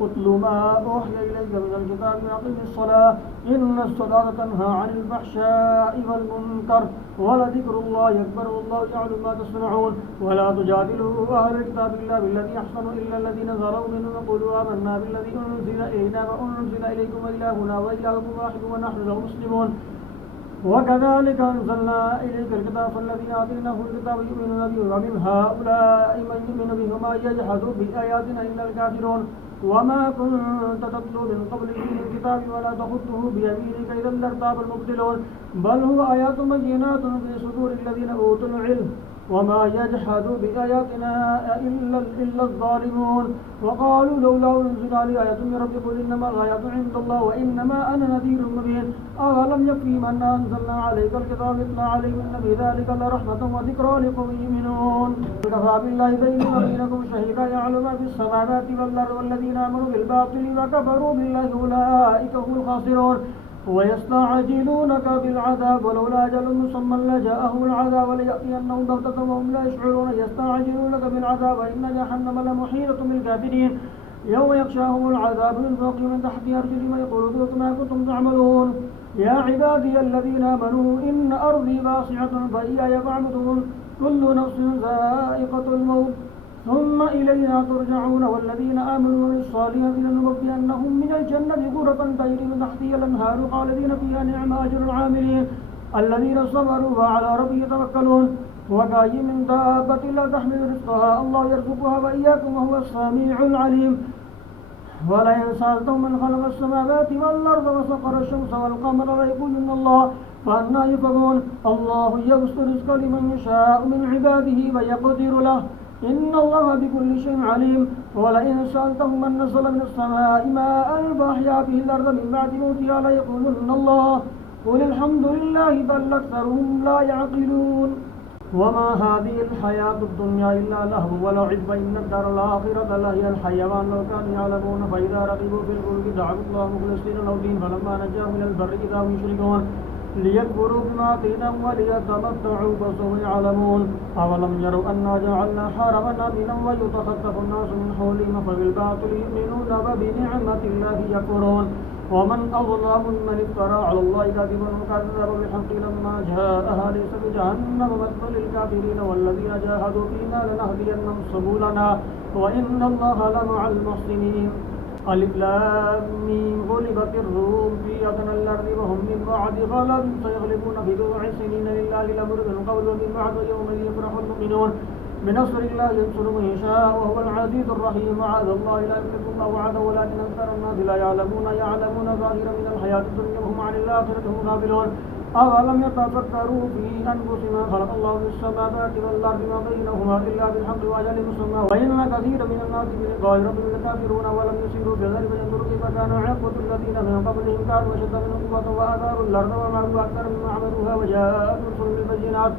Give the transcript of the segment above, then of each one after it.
اتل ما أوحي إليك من الكتاب وأقم الصلاة إن الصلاة تنهى عن الفحشاء والمنكر ولذكر الله أكبر والله يعلم ما تصنعون ولا تجادلوا أهل الكتاب إلا بالذي أحسن إلا الذين ظلموا منهم وقولوا آمنا بالذي أنزل إلينا وأنزل إليكم وإلهنا وإلهكم واحد ونحن له مسلمون وكذلك أنزلنا إليك الكتاب فالذين آتيناه الكتاب يؤمنون به ومن هؤلاء من يؤمن به وما يجحد بآياتنا إلا الكافرون وما كنت تتلو من قبله من كتاب ولا تخطه بيمينك إذا لارتاب المبطلون بل هو آيات بينات في صدور الذين أوتوا العلم وما يجحد بآياتنا إلا الظالمون وقالوا لولا أنزل علي آية من ربي قل إنما الآيات عند الله وإنما أنا نذير مبين أولم يكفيهم أنا أنزلنا عليك الكتاب يتلى عليهم إن في ذلك لرحمة وذكرى لقوم يؤمنون كفى بالله بيننا وبينكم شهيدا يعلم ما في السماوات والأرض والذين آمنوا بالباطل وكفروا بالله أولئك هم الخاسرون ويستعجلونك بالعذاب ولولا أجل مسمى لجاءهم العذاب وليأتينهم بغتة وهم لا يشعرون يستعجلونك بالعذاب إن جهنم لمحيطة بالكافرين يوم يغشاهم العذاب من فوقهم من تحت أرجلهم ويقول ذوقوا ما كنتم تعملون يا عبادي الذين آمنوا إن أرضي واسعة فإياي فاعبدون كل نفس ذائقة الموت ثم إلينا ترجعون والذين آمنوا بالصالحات لنبوئنهم من الجنة غرفا تجري من تحتها الأنهار خالدين فيها نعم أجر العاملين الذين صبروا وعلى ربهم يتوكلون وكأي من دابة لا تحمل رزقها الله يرزقها وإياكم وهو السميع العليم ولئن سألتم من خلق السماوات والأرض وسخر الشمس والقمر ليقولن الله فأنى يؤفكون الله يبسط الرزق لمن يشاء من عباده ويقدر له إن الله بكل شيء عليم ولئن سألتهم من نزل من السماء ماء فأحيا به الأرض من بعد موتها ليقولن الله قل الحمد لله بل أكثرهم لا يعقلون وما هذه الحياة الدنيا إلا لهو ولعب وإن الدار الآخرة لهي الحيوان لو كانوا يعلمون فإذا رغبوا في الفلك دعوا الله مخلصين له الدين فلما نجاهم إلى البر إذا هم يشركون ليكفروا بما آتيناهم وليتمتعوا فسوف يعلمون أولم يروا أنا جعلنا حرما آمنا ويتخطف الناس من حولهم فبالباطل يؤمنون وبنعمة الله يكفرون ومن أظلم ممن افترى على الله كذبا وكذب بالحق لما جاءها ليس بجهنم مثوى للكافرين والذين جاهدوا فينا لنهدينهم سبلنا وإن الله لمع المحسنين ألف لام ميم غلبت الروم في أدنى الأرض وهم من بعد غلب سيغلبون في بضع سنين لله الأمر من قبل ومن بعد يومئذ يفرح المؤمنون بنصر الله ينصر من يشاء وهو العزيز الرحيم وعد الله لا يملكهم أو وعده ولكن أكثر الناس لا يعلمون ظاهرا من الحياة الدنيا وهم عن الآخرة هم غافلون أولم يتفكروا في أنفسهم ما خلق الله في السماوات والأرض وما بينهما إلا بالحق وأجل مسمى وإن كثيرا من الناس بلقاء ربهم لكافرون ولم يسيروا في الأرض فينظروا كيف كان عاقبة الذين من قبلهم كانوا أشد منهم قوة وآثاروا الأرض ومعوا أكثر مما عملوها وجاءتهم رسل بالبينات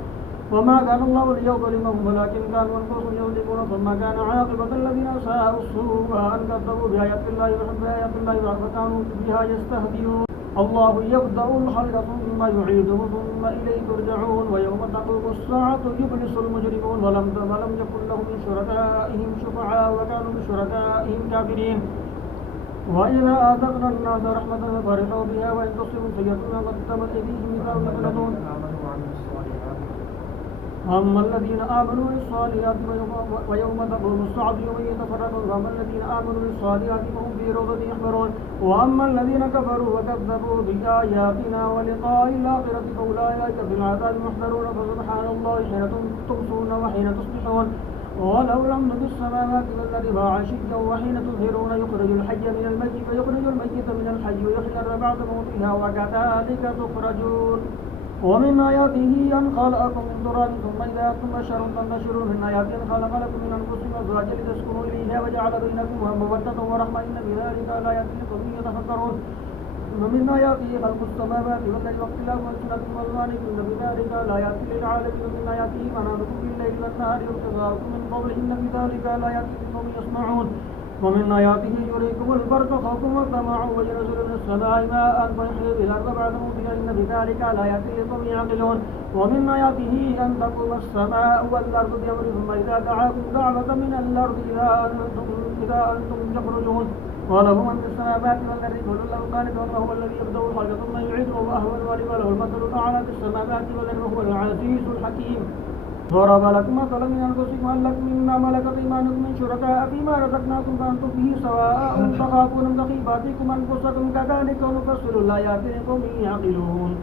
وما كان الله ليظلمهم ولكن كانوا أنفسهم يظلمون ثم كان عاقبة الذين أساءوا السوء أن كذبوا بآيات الله فكانوا بها يستهزئون الله يبدأ الخلق ثم يعيده ثم إليه ترجعون ويوم تقوم الساعة يبلس المجرمون ولم يكن لهم من شركائهم شفعاء وكانوا بشركائهم كافرين وإذا أذقنا الناس رحمة فرحوا بها وإن تصبهم سيئة قدمت أيديهم إذا هم يقنطون أما الذين آمنوا بالصالحات ويوم تقوم الساعة يوم يتفرقون وأما الذين آمنوا بالصالحات فهم في روضة يحبرون وأما الذين كفروا وكذبوا بآياتنا ولقاء الآخرة فأولئك في العذاب محضرون فسبحان الله حين تمسون وحين تصبحون ولو لم في السماوات والأرض وعشيا وحين تظهرون يخرج الحي من الميت ويخرج الميت من الحي ويحيي الأرض بعد موتها وكذلك تخرجون ومن آياته أن خلقكم من تراب ثم إذا أنتم بشر تنتشرون من آياته أن خلق لكم من أنفسكم أزواجا لتسكنوا إليها وجعل بينكم مودة ورحمة إن في ذلك لآيات لقوم يتفكرون ومن آياته خلق السماوات والأرض واختلاف ألسنتكم وألوانكم إن في ذلك لآيات للعالمين ومن آياته منامكم بالليل والنهار وابتغاؤكم من فضله إن في ذلك لآيات لقوم يسمعون ومن آياته يريكم البرق خوفا وطمعا وينزل من السماء ماء فيحيي به الأرض بعد موتها إن بذلك لآيات لقوم يعقلون ومن آياته أن تقوم السماء والأرض بأمره ثم إذا دعاكم دعوة من الأرض إذا أنتم تخرجون وله من في السماوات والأرض كل له قانتون وهو الذي يبدأ الخلق ثم يعيده وهو أهون وله المثل الأعلى في السماوات والأرض وهو العزيز الحكيم. ضرب لكم مثلا من أنفسكم هل لكم مما ملكت أيمانكم من شركاء فيما رزقناكم فأنتم فيه سواء تخافون من خيفتكم أنفسكم كذلك نفصل الآيات لقوم يعقلون.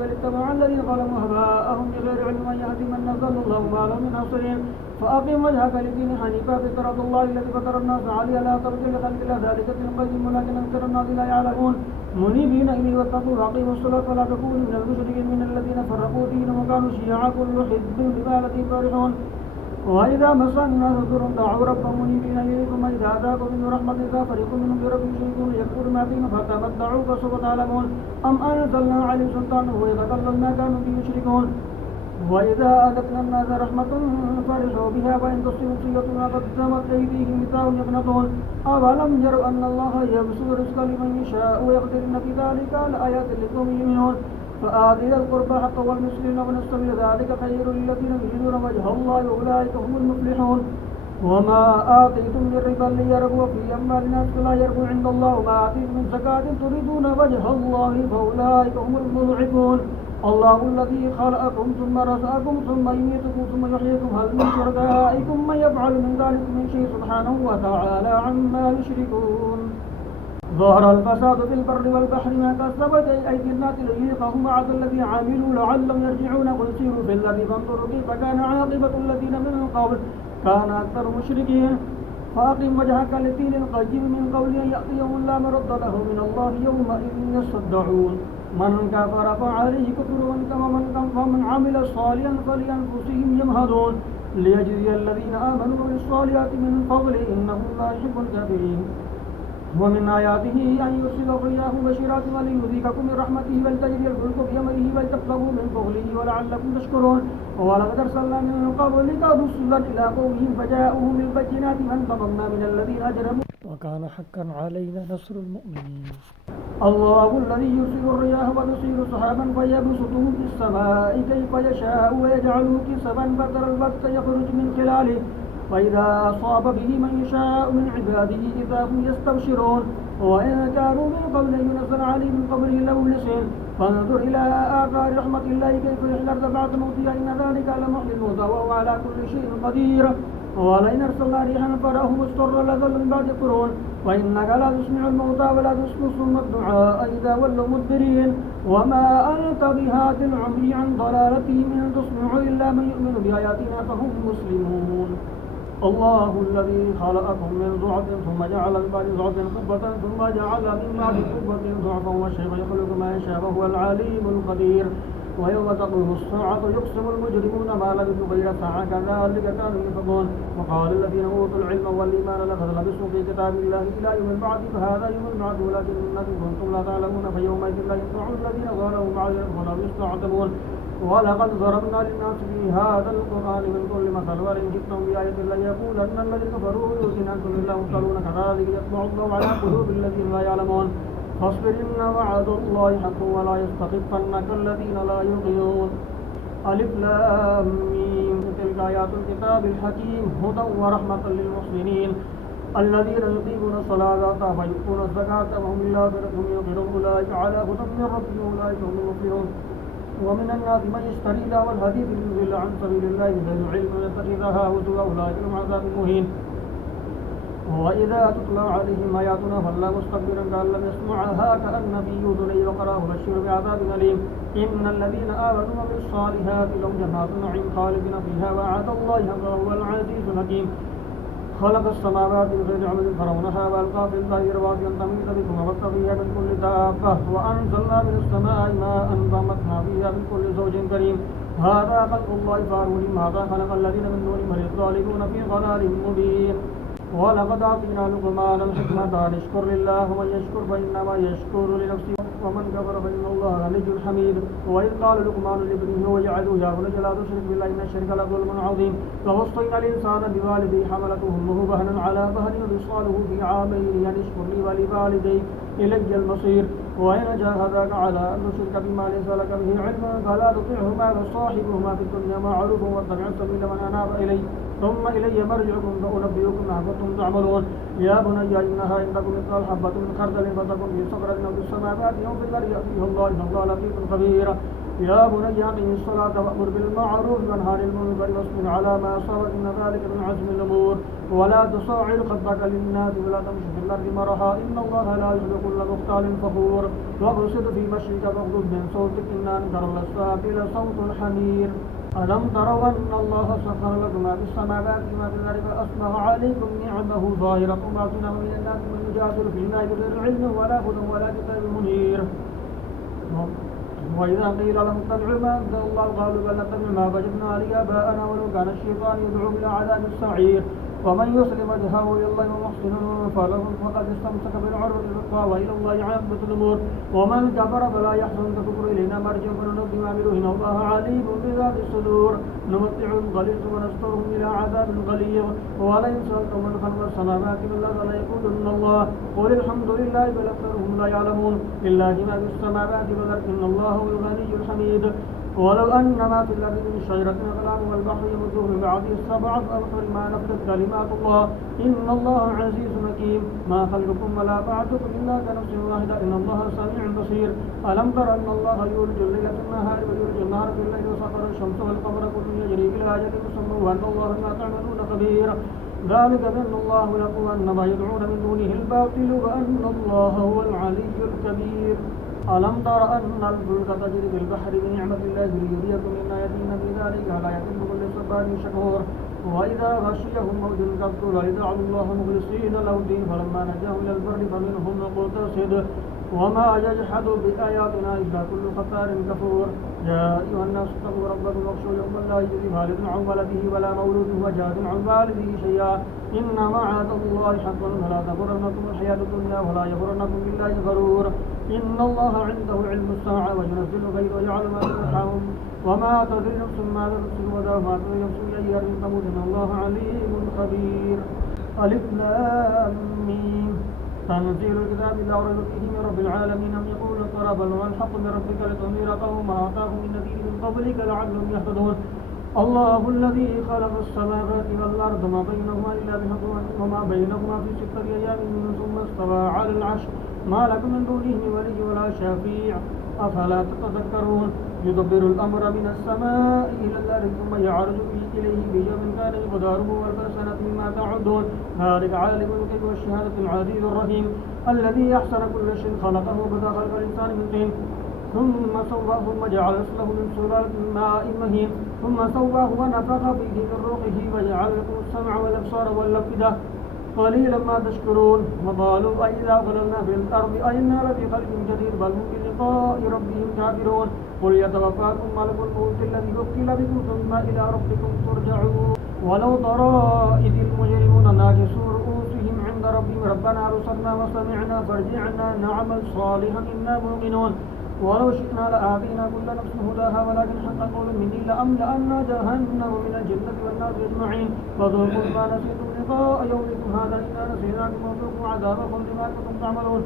بل اتبع الذين ظلموا أهواءهم بغير علم من يهدي من نزل الله ما له من ناصرين. فأقم وجهك لدين حنيفا فطرة الله التي فطر الناس عليها لا تبديل لخلق الله ذلك دين القيم ولكن أكثر الناس لا يعلمون. منيبين إليه واتقوا وأقيموا الصلاة ولا تكونوا من المشركين من الذين فرقوا دينهم وكانوا شيعا كل حزب بما لديهم فرحون. وإذا مس الناس ضر دعوا ربهم منيبين إليه ثم إذا أتاكم من رحمة إذا فريق منهم بربهم يشركون يكفر ما فيهم فتمتعوا فسوف تعلمون. أم أنزلنا عليهم سلطانا ويتكلم ما كانوا به يشركون. وإذا أذقنا الناس رحمة فرحوا بها وإن تصبهم سيئة قدمت أيديهم إذا هم يقنطون. أولم يروا أن الله يبسط الرزق لمن يشاء ويقدر إن في ذلك لآيات لقوم يؤمنون. فآت ذا القربى حقه والمسكين وابن السبيل ذلك خير للذين يريدون وجه الله وأولئك هم المفلحون. وما آتيتم من ربا ليربو في أموال الناس فلا يربو عند الله وما آتيتم من زكاة تريدون وجه الله فأولئك هم المضعفون. الله الذي خلقكم ثم رزقكم ثم يميتكم ثم يحييكم هل من شركائكم من يفعل من ذلك من شيء سبحانه وتعالى عما يشركون. ظهر الفساد في البر والبحر ما كسبت أيدي الناس ليذيقهم بعض الذي عملوا لعلهم يرجعون. قل سيروا في الأرض فانظروا كيف كان عاقبة الذين من قبل كان أكثر مشركين. فأقم وجهك للدين القيم من قول أن يأتي يوم لا مرد له من الله يومئذ يصدعون. من كفر فعليه كفره ومن عمل صالحا فلأنفسهم يمهدون ليجزي الذين آمنوا بالصالحات من فضله إنه لا يحب الكافرين. ومن آياته أن يرسل الرياح بشيرات وليذيقكم من رحمته ولتجري الفلك بأمره ولتبتغوا من فضله ولعلكم تشكرون. ولقد أرسلنا من قبلك رسلا إلى قومهم فجاءوهم بالبينات فانتقمنا من الذين أجرموا وكان حقا علينا نصر المؤمنين. الله الذي يرسل الرياح وتصير سحابا فيبسطه في السماء كيف يشاء ويجعله كسفا فترى البرق يخرج من خلاله فإذا أصاب به من يشاء من عباده إذا هم يستبشرون. وإن كانوا من قبل أن ينزل عليهم من قبله لمبلسين. فانظر إلى آثار رحمة الله كيف يحيي الأرض بعد موتها إن ذلك لمحيي الموتى وهو على كل شيء قدير. ولئن أرسلنا ريحا فراه مصفرا لظلوا من بعد يكفرون. وإنك لا تسمع الموتى ولا تسمع الصم الدعاء إذا ولوا مدبرين. وما أنت بهاد العمي عن ضلالتهم إن تسمع إلا من يؤمن بآياتنا فهم مسلمون. الله الذي خلقكم من ضعف ثم جعل من بعد ضعف قوة ثم جعل من بعد قوة ضعفا والشيخ يخلق ما يشاء وهو العليم القدير. ويوم تقوم الساعة يقسم المجرمون ما لبثوا غير ساعة كذلك كانوا يفقون. وقال الذين أوتوا العلم والإيمان لقد لبثوا في كتاب الله إلى يوم البعث فهذا يوم البعث ولكنكم كنتم لا تعلمون فيومئذ لا ينفع الذين ظلموا معذرتهم ولا يستعتبون. ولقد ضربنا للناس في هذا القرآن من كل مثل ولئن جئتهم بآية ليقولن الذين كفروا بآياتنا أنتم إلا مفترون كذلك يطبع الله على قلوب الذين لا يعلمون. فاصبر إن وعد الله حق ولا يستخفنك الذين لا يوقنون. ألف لام ميم تلك آيات الكتاب الحكيم هدى ورحمة للمحسنين الذين يقيمون الصلاة ويؤتون الزكاة وهم بالآخرة هم يوقنون أولئك على هدى من ربهم أولئك هم المفلحون. ومن الناس من يشتري لهو الحديث ليضل عن سبيل الله بغير علم ويتخذها هزوا أولئك لهم عذاب مهين. وإذا تتلى عليهم آياتنا ظل مستكبرا كأن لم يسمعها كأن في أذنيه وقرأه بشر بعذاب أليم. إن الذين آمنوا وعملوا الصالحات لهم جنات النعيم خالدين فيها وعد الله وهو العزيز الحكيم. خلق السماوات بغير عمد ترونها وألقى في البحر رواسي أن تميد بكم وبث فيها من كل دابة وأنزلنا من السماء ماء فأنبتنا فيها من كل زوج كريم. هذا خلق الله فأروني ماذا خلق الذين من دونه بل الظالمون في ضلال مبين. ولقد أعطينا لقمان الحكمة أن اشكر لله ومن يشكر فإنما يشكر لنفسه ومن كفر فإن الله غني حميد. وإذ قال لقمان لابنه ويعظه يا بني لا تشرك بالله إن الشرك لظلم عظيم. ووصينا الإنسان بوالديه حملته أمه وهنا على وهن وفصاله في عامين أن اشكر لي ولوالديك إلي المصير. وإن جاهداك على أن تشرك بما ليس لك به علم فلا تطعهما وصاحبهما في الدنيا معروفا واتبع سبيل من أناب إلي ثم إلي مرجعكم فأنبئكم ما كنتم تعملون. يا بني إنها إن تكن مثقال حبة من خردل فتكن في صخرة أو في السماوات أو في الأرض يأتي الله إن الله لطيف خبير. يا بني أقم الصلاة وأمر بالمعروف وانه عن المنكر واصبر على ما أصابك إن ذلك من عزم الأمور. ولا تصاعد خدك للناس ولا تمشي في الأرض مرحا إن الله لا يحب كل مختال فخور. واقصد في مشيك واغضض من صوتك إن أنكر الأصوات لصوت الحمير. ألم تروا أن الله سخر لكم ما في السماوات وما في الأرض فأصبح عليكم نعمه ظاهرة وباطنة من الناس من يجادل في الله بغير علم ولا هدى ولا كتاب منير. وإذا قيل لهم اتبعوا ما أنزل الله قالوا بل نتبع ما وجدنا عليه آباءنا ولو كان الشيطان يدعو إلى عذاب السعير. ومن يسلم وجهه إلى الله ومحسن فله فقد استمسك بالعروة الوثقى وإلى الله عاقبة الأمور. ومن كفر فلا يحزنك كفر إلينا مرجعهم فننبئ ما عملوا إن الله عليم بذات الصدور. نمتعهم قليلا ونسترهم إلى عذاب غليظ. ولئن سألتم من خلق السماوات والأرض ليقولن الله قل الحمد لله بل أكثرهم لا يعلمون. لله ما في السماوات والأرض إن الله هو الغني الحميد. ولو أن ما في الأرض من شجرة أقلام والبحر يمده من بعده السبعة أبحر ما نفدت كلمات الله إن الله عزيز حكيم. ما خلقكم ولا بعثكم إلا كنفس واحدة إن الله سميع بصير. ألم تر أن الله يولج الليل في النهار ويولج النهار في الليل وسخر الشمس والقمر كل يجري إلى أجل مسمى وأن الله بما تعملون خبير. ذلك بأن الله يقول أن ما يدعون من دونه الباطل وأن الله هو العلي الكبير. ألم تر أن الفلك تجري في البحر بنعمة الله ليريكم من آياته في ذلك لا يتم كل صبار شكور. وإذا غشيهم موج كالطول دعوا الله مخلصين له الدين فلما نجاهم إلى البر فمنهم مقتصد وما يجحد بآياتنا إلا كل ختار كفور. يا أيها الناس اتقوا ربكم واخشوا يوما لا يجزي والد عن ولده ولا مولود هو جاز عن والده شيئا إن وعد الله حق فلا تغرنكم الحياة الدنيا ولا يغرنكم بالله غرور. إن الله عنده علم الساعة وينزل الغيث ويعلم ما في الأرحام وما تدري نفس ماذا تكسب غدا وما تدري نفس بأي أرض تموت إن الله عليم خبير. ألف لام ميم تنزيل الكتاب لا ريب فيه من رب العالمين أم يقولون اقترب الحق من ربك لتنذر قوما آتاهم من نذير من قبلك لعلهم يهتدون. الله الذي خلق السماوات والأرض ما بينهما إلا بالحق وما بينهما في 6 أيام ثم استوى على العرش ما لكم من دونه ولي ولا شفيع أفلا تتذكرون. يدبر الأمر من السماء إلى الأرض ثم يعرج إليه في يوم كان مقداره ألف سنة مما تعدون. ذلك عالم الغيب والشهادة العزيز الرحيم الذي أحسن كل شيء خلقه وبدأ خلق الإنسان من طين ثم سواه ثم جعل له من سلالة ماء مهين ثم سواه ونفخ فيه من روحه وجعل لكم السمع والأبصار والأفئدة قليلا ما تشكرون. وقالوا أئذا ضللنا في الأرض أئنا لفي خلق جديد بل هم بلقاء ربهم كافرون. قل يتوفاكم ملك الموت الذي وكل بكم ثم إلى ربكم ترجعون. ولو ترى إذ المجرمون ناكسوا رؤوسهم عند ربهم ربنا أبصرنا وسمعنا فارجعنا نعمل صالحا إنا موقنون. ولو شئنا لآتينا كل نفس هداها ولكن حق قول مني لأملأن جهنم من الجنة والناس أجمعين. فذوقوا ما نسيتم لقاء يومكم هذا إنا نسيناكم وذوقوا عذابكم بما كنتم تعملون.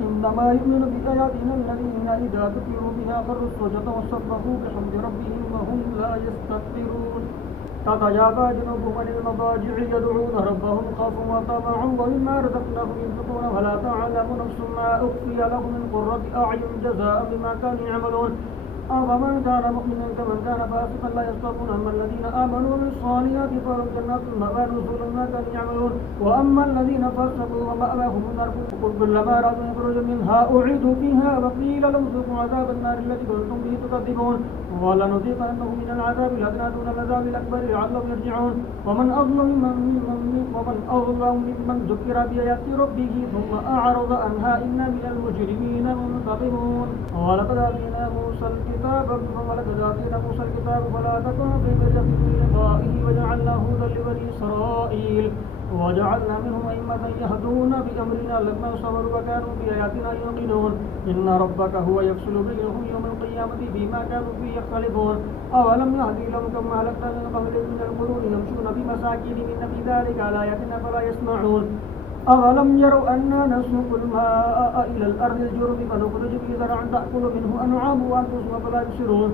إنما يؤمن بآياتنا الذين إذا ذكروا بها خروا السجد وسبحوا بحمد ربهم وهم لا يستكبرون. تتجافى جنوبهم عن المضاجع يدعون ربهم خوفا وطمعا ومما رزقناهم ينفقون ولا تعلم نفس ما أخفي لهم من قرة أعين جزاء بما كانوا يعملون. أفمن كان مؤمنا كمن كان فاسقا لا يستوون. أما الذين آمنوا بالصالحات فلهم جنات المأوى نزلا ما كانوا يعملون. وأما الذين فسقوا ومأواهم النار كلما أرادوا أن يخرجوا منها أعيدوا فيها وقيل لهم ذوقوا عذاب النار التي كنتم به تكذبون. ولنذيقنهم من العذاب الأدنى دون العذاب الأكبر لعلهم يرجعون. ومن أظلم ممن ذكر بآيات ربه ثم أعرض عنها إنا من المجرمين منتقمون. ولقد آتينا موسى الكتاب فلا تكن في مرية من لقائه وجعلناه هدى لبني إسرائيل وجعلنا منهم أئمة يهدون بأمرنا لما صبروا وكانوا بآياتنا يوقنون. إن ربك هو يفصل بينهم يوم القيامة فيما كانوا فيه يختلفون. أولم يهدي لهم كما أهلكنا من قبلهم من القرون يمشون بمساكنهم إن في ذلك لآيات فلا يسمعون. أولم يروا أنا نسوق الماء إلى الأرض الجرز فنخرج به زرعا تأكل منه أنعام وأنفسهم فلا يبصرون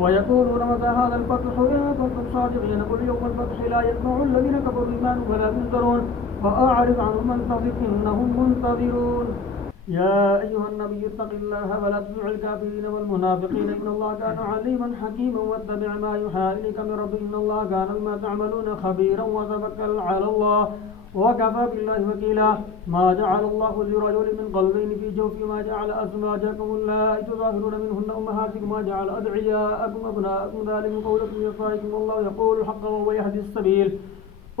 ويقولون متى هذا الفتح إن كنتم صادقين قل يوم الفتح لا ينفع الذين كفروا إيمانهم ولا ينذرون فأعرض عنهم وانتظر إنهم منتظرون. يا أيها النبي اتق الله ولا تطع الكافرين والمنافقين إن الله كان عليما حكيما واتبع ما يوحى إليك من ربك إن الله كان بما تعملون خبيرا وتوكل على الله وكفى بالله وكيلا. ما جعل الله لرجل من قلبين في جوف ما جعل أزواجكم اللائي تظاهرون منهن أمهاتكم ما جعل أدعياءكم أبناءكم ذلك قولكم بأفواهكم والله يقول الحق وهو يهدي السبيل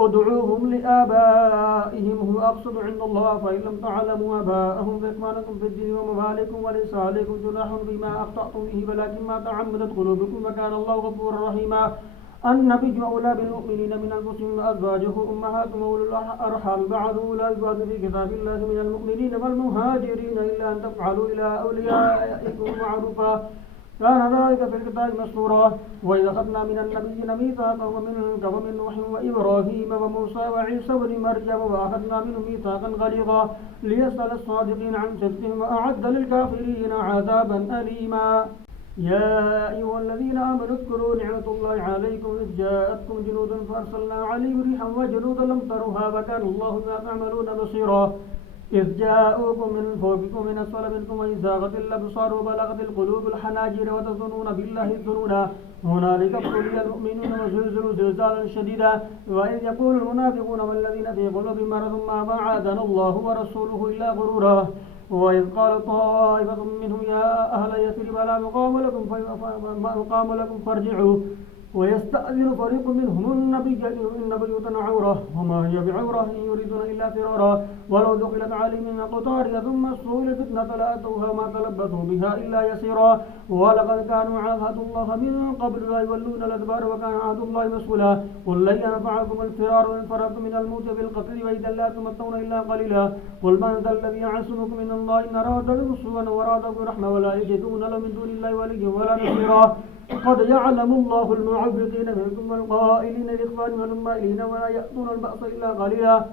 ادعوهم لآبائهم هو أقسط عند الله فإن لم تعلموا آباءهم فإخوانكم في الدين ومواليكم وليس عليكم جناح بما أخطأتم به ولكن ما تعمدت قلوبكم وكان الله غفورا رحيما. النبي أولى بالمؤمنين من أنفسهم وأزواجه أمهاتهم وأولو الأرحام بعضهم أولى ببعض في كتاب الله من المؤمنين والمهاجرين إلا أن تفعلوا إلى أوليائكم معروفا كان ذلك في الكتاب مسطورا. وإذا أخذنا من النبيين ميثاقا ومنك ومن نوح وإبراهيم وموسى وعيسى بن مريم وأخذنا منهم ميثاقا غليظا ليسأل الصادقين عن صدقهم وأعد للكافرين عذابا أليما. يا أيها الذين آمنوا اذكروا نعمة الله عليكم إذ جاءتكم جنود فأرسلنا عليهم ريحا وجنودا لم تروها وكان الله بما تعملون بصيرا. إذ جاءوكم من فوقكم من أسفل منكم وإذ زاغت الأبصار وبلغت القلوب الحناجر وتظنون بالله الظنونا هنالك ابتلي المؤمنون وزلزلوا زلزالا شديدا. وإذ يقول المنافقون والذين في قلوبهم مرض ما وعدنا الله ورسوله إلا غرورا. وإذ قال طائفة منهم يا أهل يثرب لا مقام لكم فارجعوا ويستأذن فريق منهم النبي إن بيوتنا عورة وما هي بعورة إن يريدون إلا فرارا ولو دخلت عليهم من أقطارها ثم سئلوا الفتنة لأتوها ما تلبثوا بها إلا يسيرا. ولقد كانوا عاهدوا الله من قبل لا يولون الأدبار وكان عهد الله مسؤولا. قل لن ينفعكم الفرار إن فررتم من الموت بالقتل وإذا لا تمتعون إلا قليلا. قل من ذا الذي يعصمكم من الله إن أراد بكم سوءا وأراد بكم رحمة ولا يجدون له من دون الله وليا ولا نصيرا. قد يعلم الله المعوقين منكم والقائلين لإخوانهم والمائلين ولا يأتون البأس إلا قليلا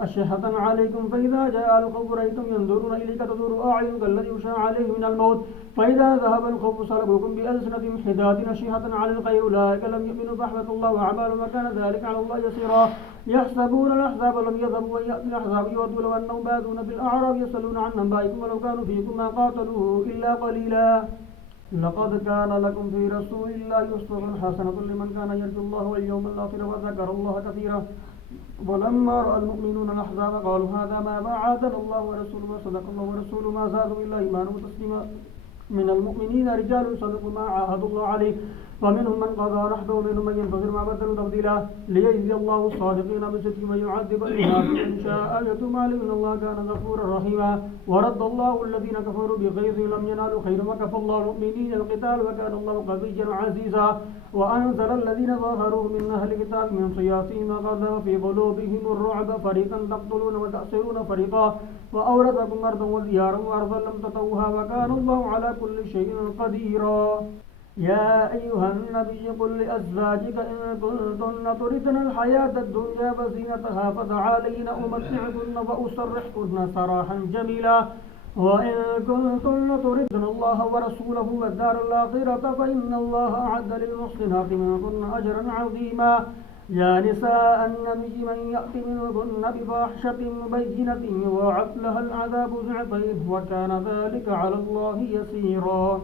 أشحة عليكم فإذا جاء الخوف رأيتم ينظرون إليك تدور أعينك الذي يشاء عليه من الموت فإذا ذهب الخوف سلبوكم بألسنة حداد أشحة على الخير أولئك لم يؤمنوا فأحبط الله أعمالهم وكان ذلك على الله يسيرا. يحسبون الأحزاب لم يذهبوا ويأتي الأحزاب يودوا لو أنهم بادون في الأعراب يسألون عن أنبائكم ولو كانوا فيكم ما قاتلوا إلا قليلا. لقد كان لكم في رسول الله أسوة حسنة لمن كان يرجو الله واليوم الآخر وذكر الله كثيرا. ولما رأى المؤمنون الأحزاب قالوا هذا ما وعدنا الله ورسوله وصدق الله ورسوله ما زادوا إلا إيمانا وتسليما. من المؤمنين رجال صدقوا ما عاهدوا الله عليه ومنهم من قضى نحبه ومنهم من ينتظر ما بدلوا تبديلا ليجزي الله الصادقين بصدقهم ويعذب المنافقين إن شاء يتوب عليهم إن الله كان غفورا رحيما. ورد الله الذين كفروا بغيظهم لم ينالوا خيرا وكفى الله المؤمنين القتال وكان الله قويا عزيزا. وأنزل الذين ظاهروهم من أهل الكتاب من صياصيهم وقذف في قلوبهم الرعب فريقا تقتلون وتأسرون فريقا وأورثكم أرضا وديارا وأرضا لم تطوها وكان الله على كل شيء قديرا. يا أيها النبي قل لأزواجك إن كنتن تردن الحياة الدنيا وزينتها فتعالين أمتعكن وأسرحكن سراحا جميلا. وإن كنتن تردن الله ورسوله والدار الآخرة فإن الله أعد للمحسنات منكن أجرا عظيما. يا نساء النبي من يأت منكن بفاحشة مبينة يضاعف لها العذاب ضعفين وكان ذلك على الله يسيرا.